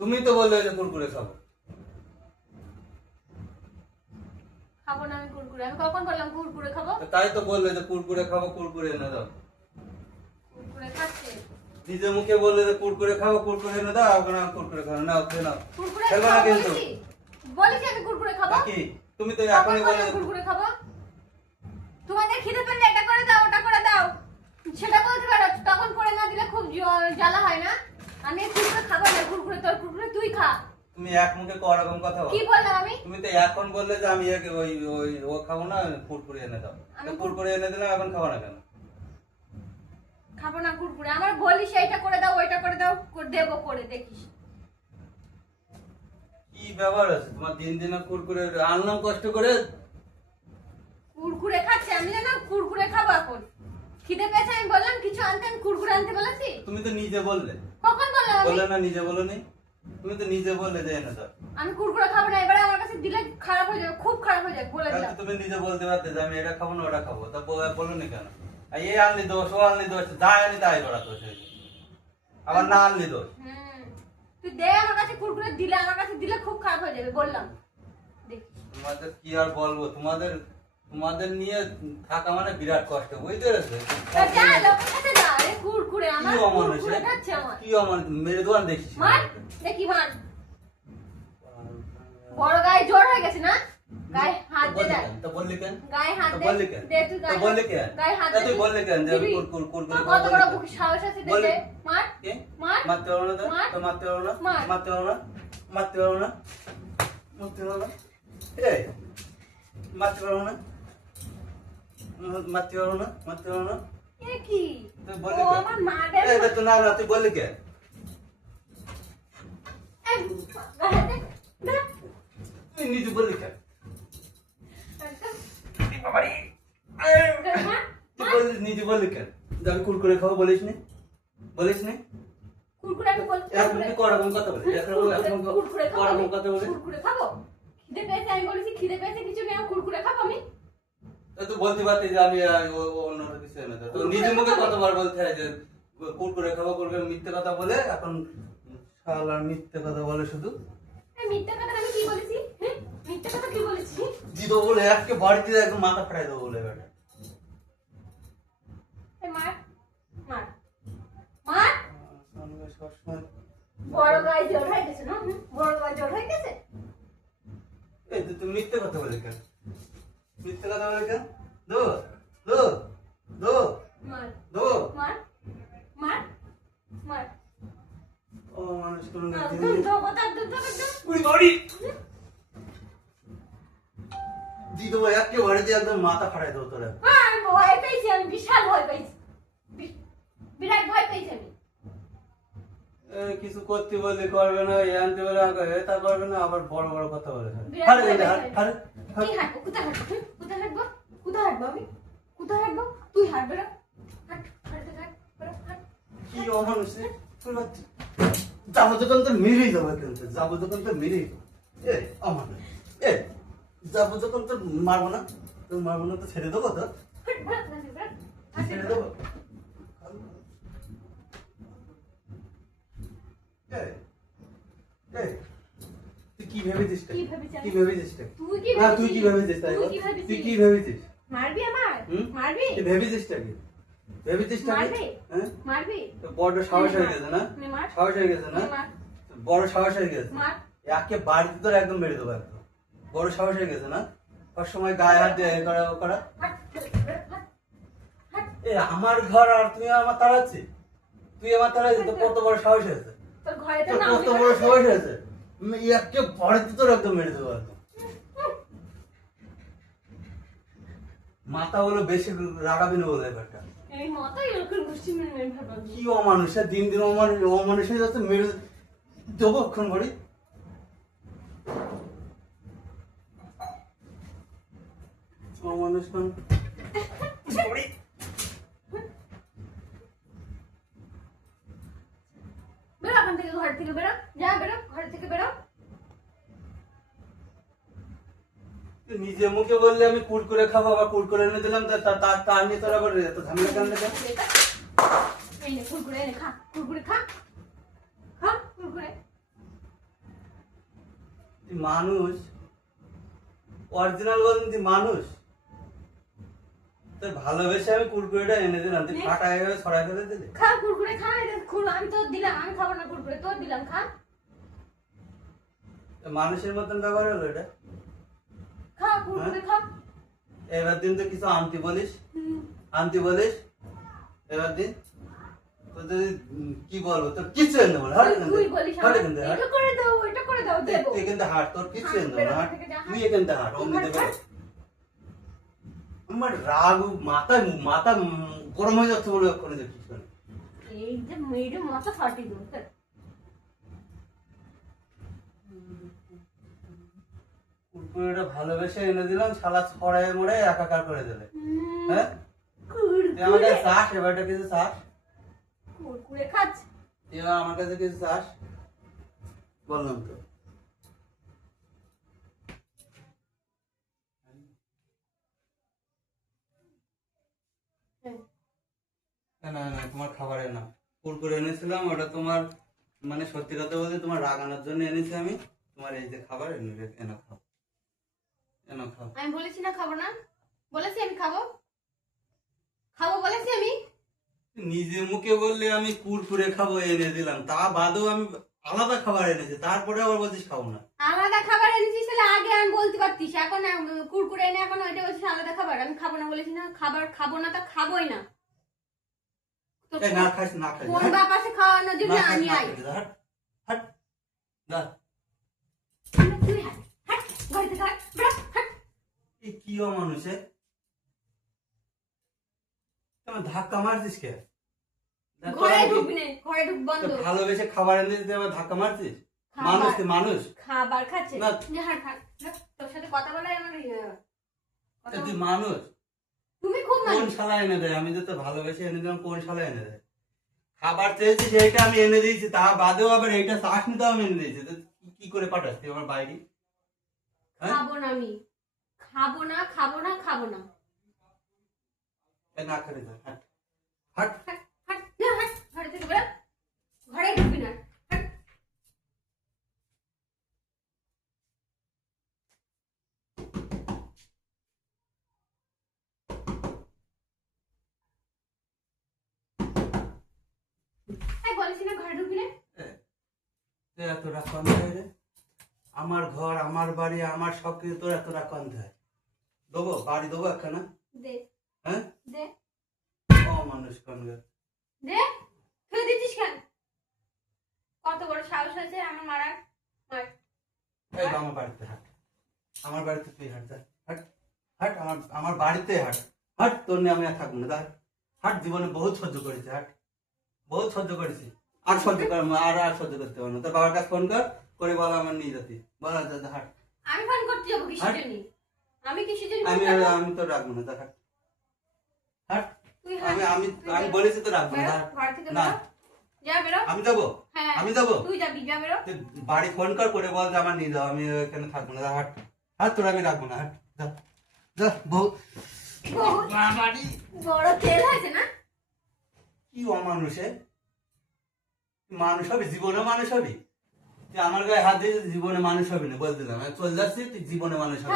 তুমি তো বললে যে কুরকুরে খাব। খাব না আমি কুরকুরে। আমি কখন বললাম কুরকুরে খাব? তো তাই তো বললে যে কুরকুরে খাব কুরকুরে এনে দাও। কুরকুরে খাচ্ছে? নিজে মুখে বললে যে কুরকুরে খাব কুরকুরে এনে দাও এখন আমি কুরকুরে খাব না ওকে নাও। কুরকুরে খেলব না কিন্তু। বলেছি। বলেছি আমি কুরকুরে খাব। কি? তুমি তো এখনই বলে বললাম কুরকুরে খাব? তোমাদের খিদে পেলে এটা করে দাও ওটা করে দাও। সেটা বলতে পারো তখন করে না দিলে খুব জ্বালা হয় না? আমি কুরকুরে খাব না কুরকুরে তোর কুরকুরে তুই খা। তুমি এক মুখে করকম কথা বলো। কি বললাম আমি? তুমি তো এখন বললে যে আমি একে ওই ওই ও খাব না কুরকুরে এনে দাও। আমি কুরকুরে এনে দিলাম এখন খাব না কেন? খাব না কুরকুরে। আমার বলিস এইটা করে দাও ওইটা করে দাও করে দেবো করে দেখিস। কি ব্যাপার আছে? তোমার দিন দিন কুরকুরে আনলাম কষ্ট করে কুরকুরে খাচ্ছে আমি জানো কুরকুরে খাব এখন। খিদে পেয়েছে আমি বললাম কিছু আনতে আমি কুরকুরে আনতে বলেছি? তুমি তো নিজে বললে। কখন বললাম আমি? বললে না নিজে বলনি? তুমি তো নিজে বললে যে এনে দাও। আমি কুরকুরে খাব না এবারে আমার কাছে দিলে খারাপ হয়ে যাবে খুব খারাপ হয়ে যাবে বলে দিলাম। তুমি নিজে বলতে পারতে যে আমি এটা খাব না ওটা খাব। তা বল- নি কেন? এ আনলি দোষ ও আনলি দোষ যা আনলি তাই করা দোষ হয়েছে। আবার না আনলি দোষ। তুই দে আমার কাছে কুরকুরে দিলে আমার কাছে দিলে খুব খারাপ হয়ে যাবে বললাম। তোমাদের কি আর বলব? তোমাদের তোমাদের নিয়ে থাকা মানে বিরাট কষ্ট বুঝতে পেরেছ? কি? খাচ্ছে আমার। কি অমান মেরে দোয়ান দেখিস দেখি মার বড় গায়ে জোর হয়ে গেছে না? গায়ে হাত দে তো বললি কেন? গায়ে হাত দে। বললি কেন? দে তুই গায়ে বললি কেন? গায়ে হাত দে। তুই বললি কেন যে আমি কুর কুর কুর কত বড় বললি সাহস আছে দে দে মার কি? মার মারতে পারব না তো? মারতে পারব না? মারতে পারব না? মারতে পারব না? মারতে পারব না? এই মারতে পারব না? মা- মারতে পারব না মারতে না কি? তুই বললি না না তুই বললি কে। তুই নিজে বললি কে? তুই বললি নিজে বললি আমি কুরকুরে খাব বলিস নি? বলিস নি? কুরকুরে আমি বলছি কথা বলি আমি? কথা বলি কুরকুরে খাব? খিদে পেয়েছে আমি বলেছি খিদে পেয়েছে কিছু নেই কুরকুরে খাব আমি। তো বলতে পারতি যে আমি অন্য কিছু এনে তো নিজে মুখে কতবার বলতে হয় যে কুরকুরে খাব কুরকুরে মিথ্যে কথা বলে এখন শালার মিথ্যে কথা বলে শুধু? মিথ্যা কথা আমি কি বলেছি? কথা কি বলেছি? দিদো বলে আজকে বাড়িতে একদম মাথা ফাটাই দেবো বলে বেটা মার মার মার। সবসময় বড় গায়ে জ্বর হয়ে গেছে না? বড় গায়ে জ্বর হয়ে গেছে? এই তো তুই মিথ্যে কথা বলে কেন? মিথ্যে কথা বলে কেন দো দো দো মার দো। মার মার মার। ও মানুষ কোনো একদম ধোকা একদম একদম উড়ি বাড়ি দিদো একে বাড়িতে একদম মাথা ফাটাই দেবো তোরা। হ্যাঁ ভয় পেয়েছি আমি বিশাল ভয় পেয়েছি। বিরাট ভয় পেয়েছি আমি। কিছু করতে বলে করবে না এ আনতে বলে আগে তা করবে না আবার বড় বড় কথা বলে হারে হারে, হারে, হারে। কি হাঁটবো কোথায় হাঁটবো কোথায় হাঁটবো কোথায় হাঁটবো আমি? কোথায় হাঁটবো তুই হাঁটবে না হাঁট হাঁটতে থাক কি অমানুষ রে? তোর যাব দোকান তো মেরেই দেবো কিন্তু যাব দোকান তো মেরেই দেবো এ অমানুষ এ যাব দোকান তো মারবো না তো মারবো না তো ছেড়ে দেবো তো। ছেড়ে দেবো এ, এ, তুই কি ভেবেছিস কি ভেবেছি আমি? কি ভেবেছিস তুই কি না তুই কি ভেবেছিস? ভেবেছিস তাই তুই কি ভেবেছিস? তুই কি ভেবেছিস মারবি আমার হুম? মারবি? তুই ভেবেছিসটা কি ভেবেছিসটা কি মারবি? হ্যাঁ? তো বড় সাহস হয়ে গেছে না? নে সাহস হয়ে গেছে না? বড় সাহস হয়ে গেছে? একে বাড়িতে তোর একদম মেরে দেবো একদম। বড় সাহস হয়ে গেছে না? সব সময় গায়ে হাত দিয়ে করা ও করা। এ আমার ঘর আর তুই আমার তাড়াচ্ছিস তুই আমার তাড়াচ্ছিস তো কত বড় সাহস হয়েছে? তোর ঘরে তো কত বড় সাহস হয়েছে? একে বাড়িতে তোর একদম মেরে দেবো একদম মাথা হলো বেশি রাগাবি না বলে ব্যাপারটা কি দিন দিন অমানুষ অমানুষ হয়ে যাচ্ছে মেরে দেবো ক্ষণ ঘড়ি অমানুষ কোন ঘড়ি। বেরো ওখান থেকে ঘর থেকে বেরো। যা বেরো ঘর থেকে বেরো। নিজে মুখে বললে আমি কুড়কুড়ে খাব আবার কুড়কুড়ে এনে দিলাম তা তা- তা তা নিয়ে তোরা আবার এত ঝামেলা কেন কুরকুরে এনে খা কুরকুরে খা। খা কুরকুরে মানুষ। অরিজিনাল বলুন তুই মানুষ। তোর ভালোবেসে আমি কুড়কুড়েটা এনে দিলাম। তুই নে। ফাটা হয়ে ছড়াই ফেলে দিলি। খা কুরকুরে খা আমি তোর দিলাম আমি খাব না কুরকুরে তোর দিলাম খা। মানুষের মতন ব্যবহার হলো এটা? খা কুরকুরে খা। এবার দিন তো কিছু আনতি বলিস। আনতি বলিস। এবার দিন তো যদি কি বলব তোর কিছু এনে বল হাট বলিস হাট। করে দাও এটা করে দাও দেবো। এখান থেকে হাট তোর কিছু এনে বেরো হাট। তুই এখান থেকে হাট অমনি দেবে। আমার রাগ মাথা মাথা গরম হয়ে যাচ্ছে বলে করে এই যে মেয়েদের মাথা দেবো ধ্যাৎ। ভালোবেসে এনে দিলাম শালা ছড়াই মরে একাকার করে দিলে। হ্যাঁ? আমার কাছে চাস? এবারটা কিছু চাস? কুরকুরে খাচ্ছে। এবার আমার কাছে কিছু চাস? বললাম তো। না না তোমার খাবারে না কুরকুরে এনেছিলাম ওটা তোমার মানে সত্যি কথা বলতে তোমার রাগানোর জন্য এনেছি আমি। তোমার এই যে খাবার এনে এনে খাও। এনে খাও। আমি বলেছি না খাব না? বলেছি আমি খাব? খাব বলেছি আমি? নিজে মুখে বললে আমি কুরকুরে খাব এনে দিলাম। তা বাদেও আমি আলাদা খাবার এনেছি তারপরে আবার বলছিস খাব না। আলাদা খাবার এনেছিস তাহলে আগে আমি বলতে পারতিস এখন কুরকুরে এনে এখন ওইটা বলছিস আলাদা খাবার আমি খাব না বলেছি না খাবার খাব না তা খাবোই না। না খাইস না খাইস কোন বাপ খাওয়ানোর জন্য আমি আই। হাট হাট। না। তুই হাট হাট ঘরে হাট বেরো, হাট। এই কি মানুষে তোমার ধাক্কা মারছিস কে? ঘরে কি- ঢুকবি না ঘরে ঢুক বন্ধ। ভালোবেসে খাবার এনে দিতে আবার ধাক্কা মারছিস? মানুষ মানুষ। খাবার খাচ্ছে। না। তোর সাথে কথা বলে আমার ইয়ে, তুই মানুষ। তুমি খুব কোন শালা এনে দেয়? আমি তো ভালোবেসে এনে দিলাম কোন শালা এনে দেয়? খাবার চেয়েছি সেইটা আমি এনে দিয়েছি তা বাদেও আবার এইটা চাষ নিতেও আমি এনে দিয়েছি। কি- করে পাঠাস তুই আমার বাইরে? হ্যাঁ? খাব না আমি। খাব না খাব না খাব না। না করে যা, হাট। হাট। ঘরে ঘরে ঢুকবি না। হাট না ঘরে ঢুকবি না? তুই এত কম রে। আমার ঘর আমার বাড়ি আমার সব কিছু তোর রাগ হয় দেবো বাড়ি দেবো একখানা। দে। হ্যাঁ? দে। ও মানুষ কন দে। তুই দিচ্ছিস কেন? কত বড় সাহস হয়েছে আমার মার এই আমার বাড়িতে হাট। আমার বাড়িতে তুই হাট যা। হাট। হাট আমার আমার বাড়িতে হাট। হাট তোর নিয়ে আমি আর থাকব না। হাট। জীবনে বহুত সহ্য করেছি হাট। বহুত সহ্য করেছি। আর সহ্য কর আর আর সহ্য করতে পারব না। তোর বাবার কাছে ফোন কর করে বল আমার নিয়ে যাতি। বল হাট। আমি ফোন করতে যাব কিসের হাট। জন্য? আমি কিসের জন্য আমি আমি তো রাখব না হাট। আমি আমি আমি বলেছি তো রাখব না না। বেরো। যা বেরো। আমি যাব? হ্যাঁ আমি যাব? তুই যাবি যা বেরো। বাড়ি ফোন কর করে বল যে আমার নিয়ে যাও আমি এখানে থাকব না হাট। হাট তোর আমি রাখব না হাট যা। যা বউ। বহুত বড় তেল হয়েছে না? কি অমানুষে মানুষ হবে জীবনে মানুষ হবি। তুই আমার গায়ে হাত দিয়ে জীবনে মানুষ হবি না বল দিলাম চল যাচ্ছি তুই জীবনে মানুষ হবি